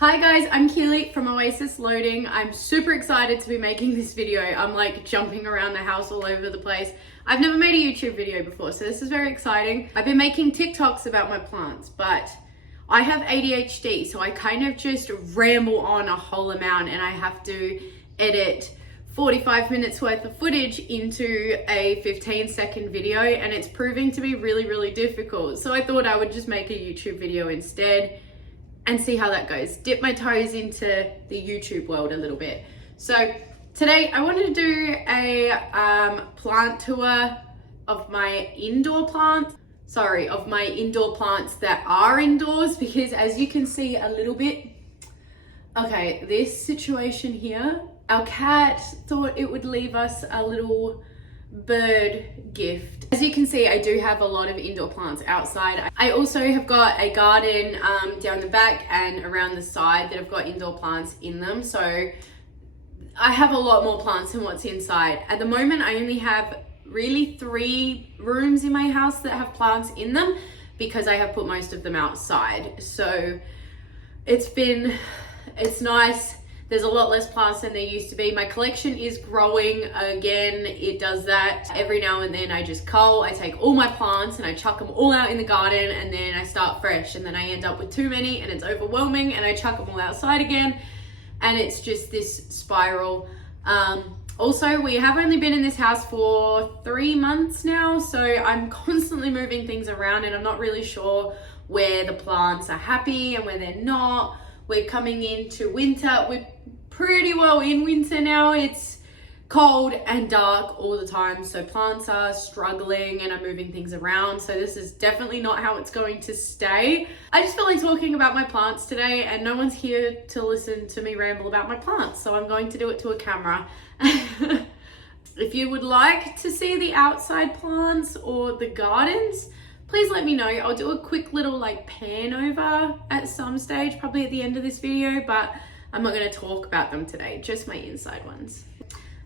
Hi guys, I'm Keely from Oasis Loading. I'm super excited to be making this video. I'm like jumping around the house all over the place. I've never made a YouTube video before, so this is very exciting. I've been making TikToks about my plants, but I have ADHD, so I kind of just ramble on a whole amount and I have to edit 45 minutes worth of footage into a 15-second video, and it's proving to be really difficult. So I thought I would just make a YouTube video instead and see how that goes. Dip my toes into the YouTube world a little bit. So today I wanted to do a plant tour of my indoor plants. Of my indoor plants that are indoors, because as you can see a little bit, okay, this situation here, our cat thought it would leave us a little bird gift. As you can see, I do have a lot of indoor plants outside. I also have got a garden down the back and around the side that have got indoor plants in them. So I have a lot more plants than what's inside. At the moment, I only have really 3 rooms in my house that have plants in them because I have put most of them outside. So it's nice. There's a lot less plants than there used to be. My collection is growing again. It does that every now and then. I just cull, I take all my plants and I chuck them all out in the garden, and then I start fresh, and then I end up with too many and it's overwhelming, and I chuck them all outside again, and it's just this spiral. Also, we have only been in this house for 3 months now, so I'm constantly moving things around and I'm not really sure where the plants are happy and where they're not. We're coming into winter. We're pretty well in winter now. It's cold and dark all the time, so plants are struggling and I'm moving things around. So this is definitely not how it's going to stay. I just feel like talking about my plants today, and no one's here to listen to me ramble about my plants, so I'm going to do it to a camera. If you would like to see the outside plants or the gardens, please let me know. I'll do a quick little like pan over at some stage, probably at the end of this video, but I'm not going to talk about them today, just my inside ones.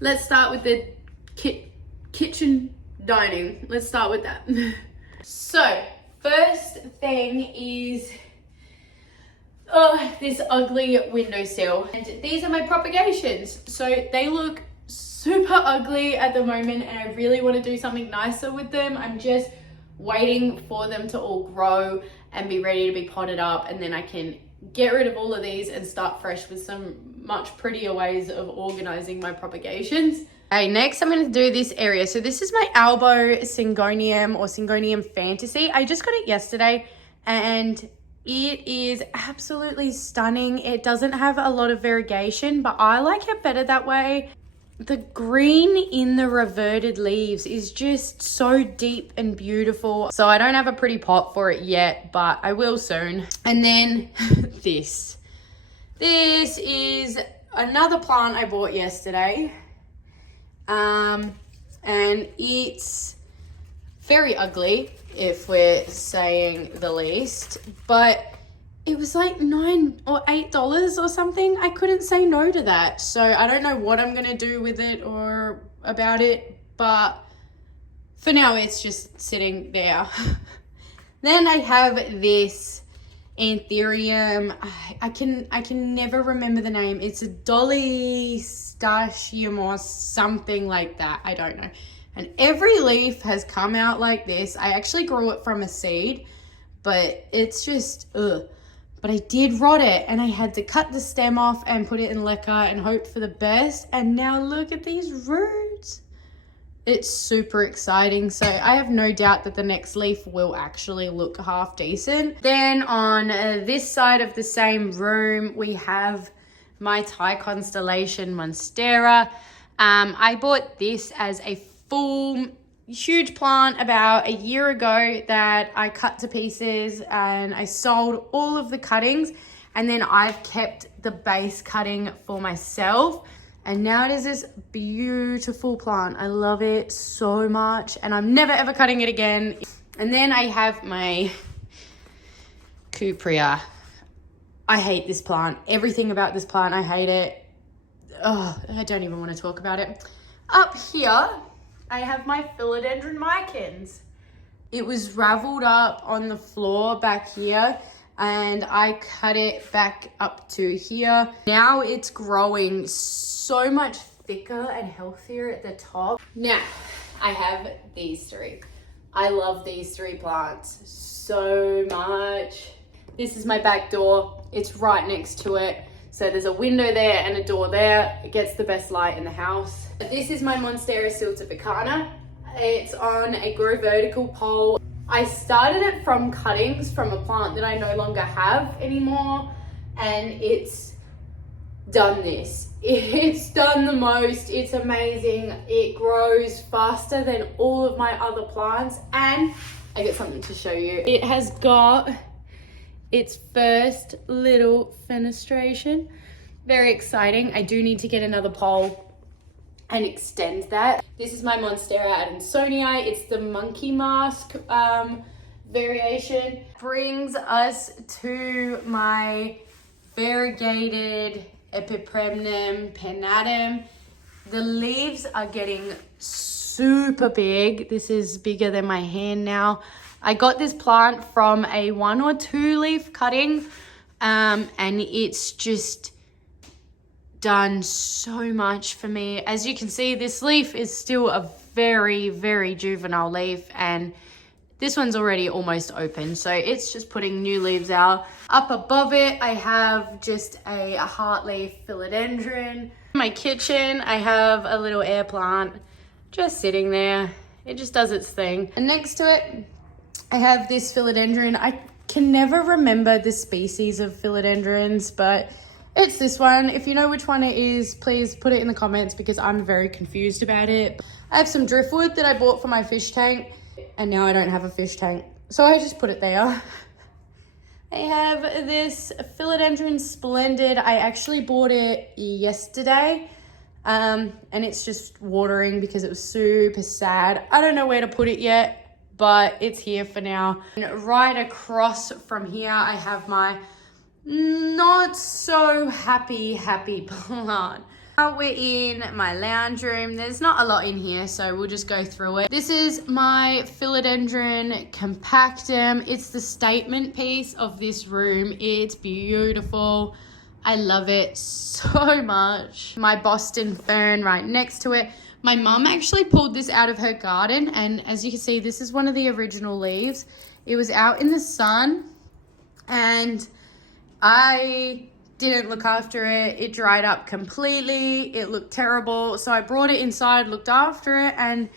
Let's start with the kitchen dining. Let's start with that. So first thing is this ugly windowsill, and these are my propagations. So they look super ugly at the moment and I really want to do something nicer with them. I'm just waiting for them to all grow and be ready to be potted up, and then I can get rid of all of these and start fresh with some much prettier ways of organizing my propagations. Okay, next I'm going to do this area. So this is my elbow syngonium or syngonium fantasy. I just got it yesterday and it is absolutely stunning. It doesn't have a lot of variegation, but I like it better that way. The green in the reverted leaves is just so deep and beautiful. So I don't have a pretty pot for it yet, but I will soon. And then this is another plant I bought yesterday. And it's very ugly, if we're saying the least, but it was like $9 or $8 or something. I couldn't say no to that. So I don't know what I'm going to do with it or about it, but for now it's just sitting there. Then I have this anthurium. I can never remember the name. It's a dollystachium or something like that. I don't know. And every leaf has come out like this. I actually grew it from a seed, but it's just ugh. But I did rot it and I had to cut the stem off and put it in leca and hope for the best. And now look at these roots. It's super exciting. So I have no doubt that the next leaf will actually look half decent. Then on this side of the same room, we have my Thai constellation Monstera. I bought this as a full huge plant about a year ago that I cut to pieces, and I sold all of the cuttings, and then I've kept the base cutting for myself, and now it is this beautiful plant. I love it so much and I'm never ever cutting it again. And then I have my Cupria. I hate this plant. Everything about this plant, I hate it. Oh, I don't even want to talk about it. Up here I have my philodendron micans. It was raveled up on the floor back here and I cut it back up to here. Now it's growing so much thicker and healthier at the top. Now I have these three. I love these three plants so much. This is my back door. It's right next to it. So there's a window there and a door there. It gets the best light in the house. This is my Monstera siltepecana. It's on a grow vertical pole. I started it from cuttings from a plant that I no longer have anymore, and it's done this. It's done the most. It's amazing. It grows faster than all of my other plants, and I get something to show you. It has got its first little fenestration. Very exciting. I do need to get another pole and extend that. This is my Monstera adansonii. It's the monkey mask variation. Brings us to my variegated Epipremnum pennatum. The leaves are getting super big. This is bigger than my hand now. I got this plant from a 1 or 2 leaf cutting, and it's just done so much for me. As you can see, this leaf is still a very, very juvenile leaf, and this one's already almost open, so it's just putting new leaves out. Up above it, I have just a heartleaf philodendron. In my kitchen, I have a little air plant just sitting there. It just does its thing. And next to it, I have this philodendron. I can never remember the species of philodendrons, but it's this one. If you know which one it is, please put it in the comments because I'm very confused about it. I have some driftwood that I bought for my fish tank, and now I don't have a fish tank, so I just put it there. I have this philodendron splendid. I actually bought it yesterday, and it's just watering because it was super sad. I don't know where to put it yet, but it's here for now. And right across from here, I have my not so happy plant. Now we're in my lounge room. There's not a lot in here, so we'll just go through it. This is my philodendron compactum. It's the statement piece of this room. It's beautiful. I love it so much. My Boston fern right next to it. My mum actually pulled this out of her garden, and as you can see, this is one of the original leaves. It was out in the sun, and I didn't look after it. It dried up completely. It looked terrible. So I brought it inside, looked after it, and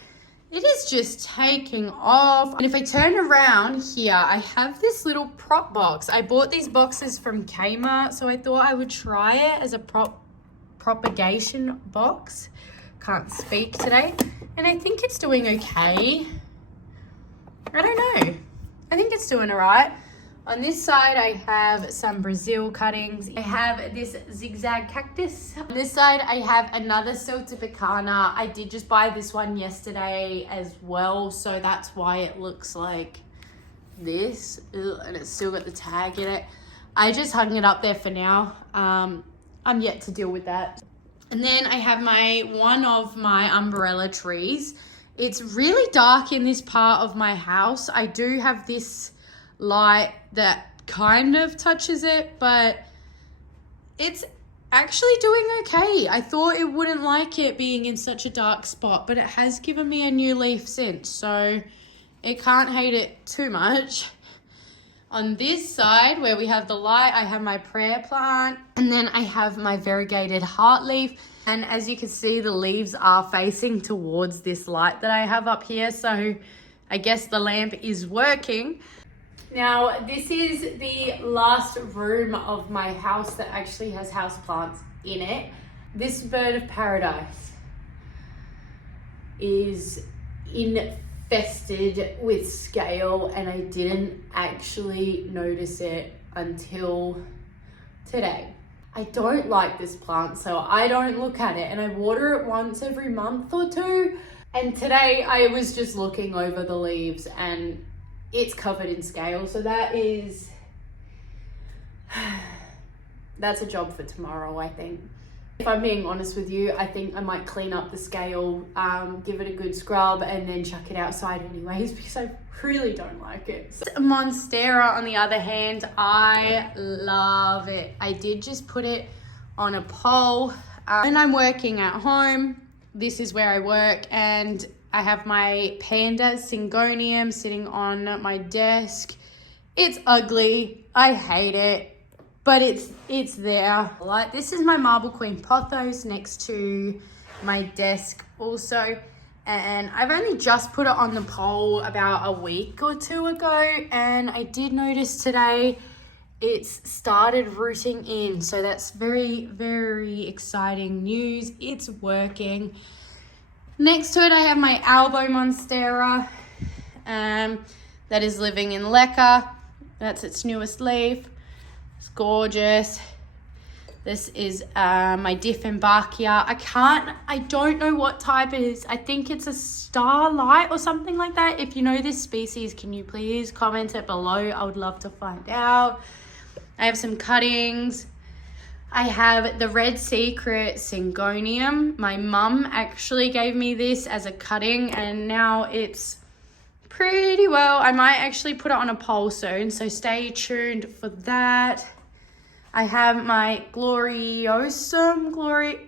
it is just taking off. And if I turn around here, I have this little prop box. I bought these boxes from Kmart, so I thought I would try it as a propagation box. Can't speak today. And I think it's doing okay. I don't know. I think it's doing all right. On this side, I have some Brazil cuttings. I have this zigzag cactus. On this side, I have another siltepecana. I did just buy this one yesterday as well, so that's why it looks like this. Ugh, and it's still got the tag in it. I just hung it up there for now. I'm yet to deal with that. And then I have one of my umbrella trees. It's really dark in this part of my house. I do have this light that kind of touches it, but it's actually doing okay. I thought it wouldn't like it being in such a dark spot, but it has given me a new leaf since, so it can't hate it too much. On this side where we have the light, I have my prayer plant, and then I have my variegated heartleaf. And as you can see, the leaves are facing towards this light that I have up here, so I guess the lamp is working. Now, this is the last room of my house that actually has houseplants in it. This bird of paradise is infested with scale, and I didn't actually notice it until today. I don't like this plant, so I don't look at it, and I water it once every month or two. And today I was just looking over the leaves and it's covered in scale, so that's a job for tomorrow, I think. If I'm being honest with you, I think I might clean up the scale, give it a good scrub, and then chuck it outside anyways, because I really don't like it. Monstera, on the other hand, I love it. I did just put it on a pole. When I'm working at home, this is where I work, and I have my Panda Syngonium sitting on my desk. It's ugly. I hate it. But it's there. Like, this is my Marble Queen Pothos next to my desk also. And I've only just put it on the pole about a week or two ago. And I did notice today it's started rooting in. So that's very, very exciting news. It's working. Next to it, I have my Albo Monstera that is living in Leca. That's its newest leaf. It's gorgeous. This is my Dieffenbachia. I don't know what type it is. I think it's a starlight or something like that. If you know this species, can you please comment it below? I would love to find out. I have some cuttings. I have the Red Secret Syngonium. My mum actually gave me this as a cutting, and now it's pretty well. I might actually put it on a pole soon, so stay tuned for that. I have my Gloriosum.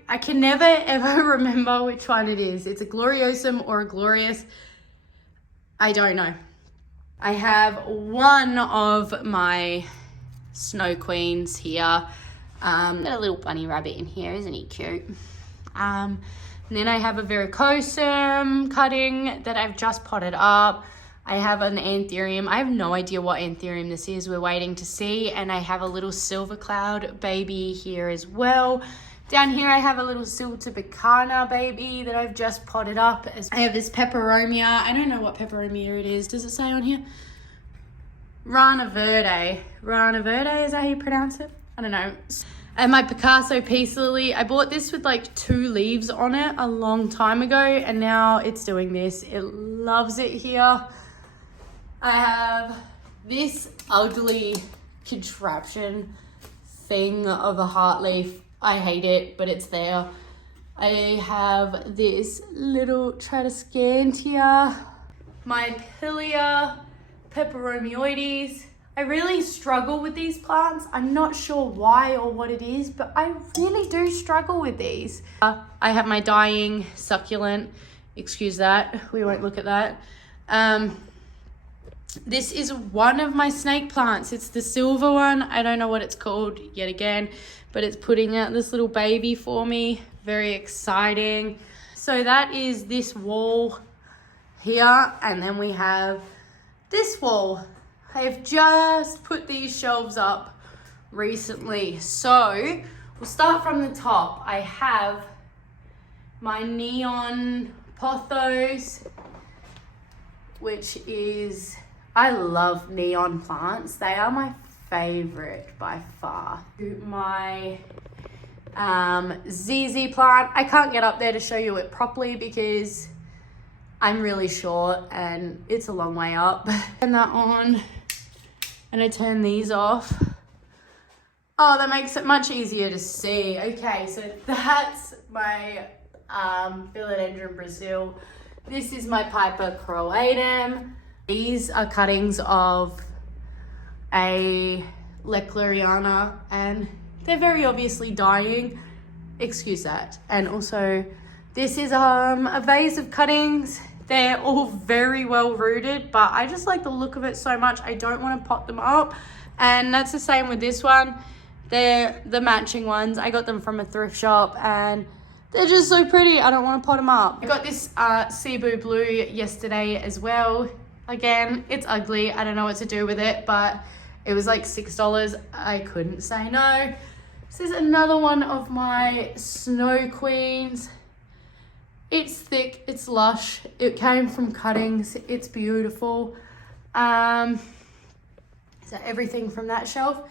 I can never ever remember which one it is. It's a Gloriosum or a Glorious. I don't know. I have one of my Snow Queens here. Got a little bunny rabbit in here, isn't he cute? And then I have a Verrucosum cutting that I've just potted up. I have an Anthurium. I have no idea what Anthurium this is. We're waiting to see. And I have a little Silver Cloud baby here as well. Down here I have a little Siltibacana baby that I've just potted up. I have this Peperomia. I don't know what Peperomia it is. Does it say on here? Rana Verde. Rana Verde, is that how you pronounce it? I don't know. And my Picasso Peace Lily. I bought this with like 2 leaves on it a long time ago, and now it's doing this. It loves it here. I have this ugly contraption thing of a heart leaf. I hate it, but it's there. I have this little Tradescantia, my Pilia Peperomioides. I really struggle with these plants. I'm not sure why or what it is, but I really do struggle with these. I have my dying succulent. Excuse that, we won't look at that. This is one of my snake plants. It's the silver one. I don't know what it's called yet again, but it's putting out this little baby for me. Very exciting. So that is this wall here, and then we have this wall. I have just put these shelves up recently. So we'll start from the top. I have my neon pothos, which is, I love neon plants. They are my favorite by far. My ZZ plant. I can't get up there to show you it properly because I'm really short and it's a long way up. Turn that on and I turn these off. Oh, that makes it much easier to see. Okay, so that's my Philodendron Brazil. This is my Piper croatum. These are cuttings of a Lechleriana and they're very obviously dying. Excuse that. And also this is a vase of cuttings. They're all very well rooted, but I just like the look of it so much. I don't want to pot them up. And that's the same with this one. They're the matching ones. I got them from a thrift shop and they're just so pretty. I don't want to pot them up. I got this Cebu Blue yesterday as well. Again, it's ugly. I don't know what to do with it, but it was like $6. I couldn't say no. This is another one of my Snow Queens. It's thick, it's lush. It came from cuttings. It's beautiful. So everything from that shelf.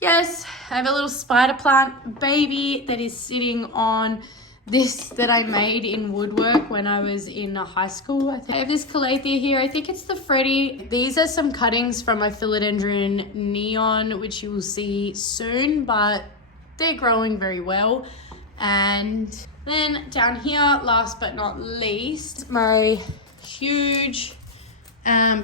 Yes, I have a little spider plant baby that is sitting on this that I made in woodwork when I was in high school. I have this Calathea here. I think it's the Freddy. These are some cuttings from my Philodendron Neon, which you will see soon, but they're growing very well. And then down here, last but not least, my huge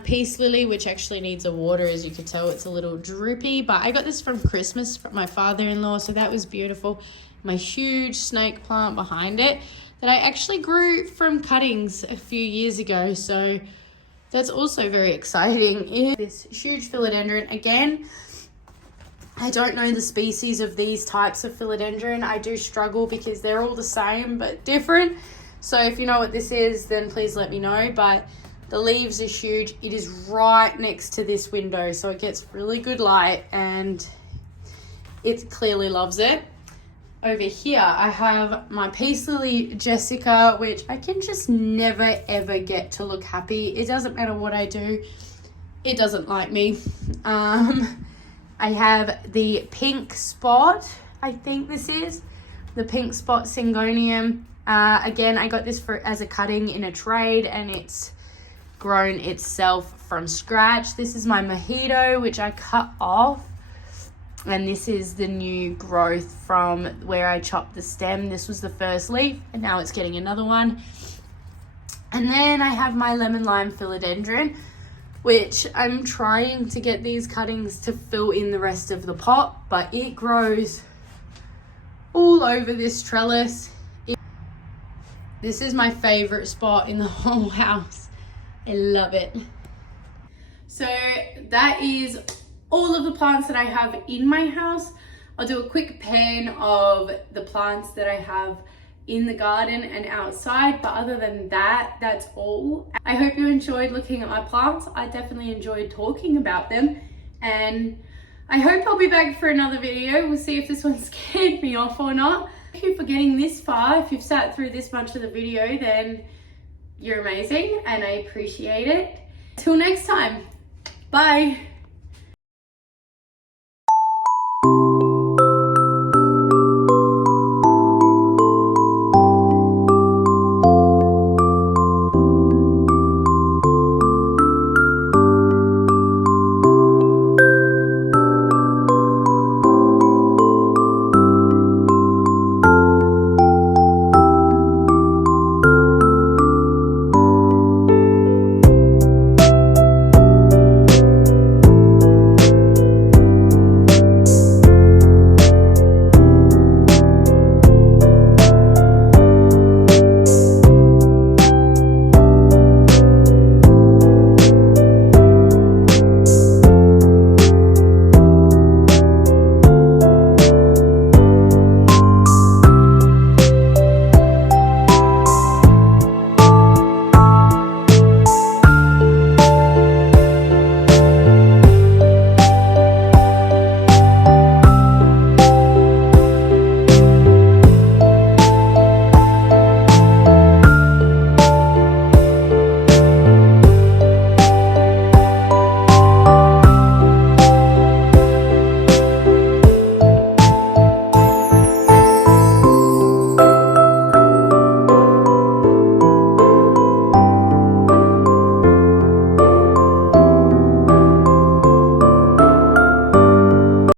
peace lily, which actually needs a water. As you can tell, it's a little droopy, but I got this from Christmas from my father-in-law, so that was beautiful. My huge snake plant behind it that I actually grew from cuttings a few years ago, so that's also very exciting. This huge philodendron. Again, I don't know the species of these types of philodendron. I do struggle because they're all the same but different. So if you know what this is, then please let me know. But the leaves are huge. It is right next to this window, so it gets really good light and it clearly loves it. Over here, I have my peace lily Jessica, which I can just never ever get to look happy. It doesn't matter what I do. It doesn't like me. I have the pink spot, I think this is, the pink spot Syngonium. Again, I got this as a cutting in a trade, and it's grown itself from scratch. This is my mojito, which I cut off. And this is the new growth from where I chopped the stem. This was the first leaf, and now it's getting another one. And then I have my lemon lime philodendron, which I'm trying to get these cuttings to fill in the rest of the pot, but it grows all over this trellis. This is my favorite spot in the whole house. I love it. So that is all of the plants that I have in my house. I'll do a quick pan of the plants that I have in the garden and outside, but other than that, that's all. I hope you enjoyed looking at my plants. I definitely enjoyed talking about them, and I hope I'll be back for another video. We'll see if this one scared me off or not. Thank you for getting this far. If you've sat through this much of the video, then you're amazing and I appreciate it. Till next time, bye.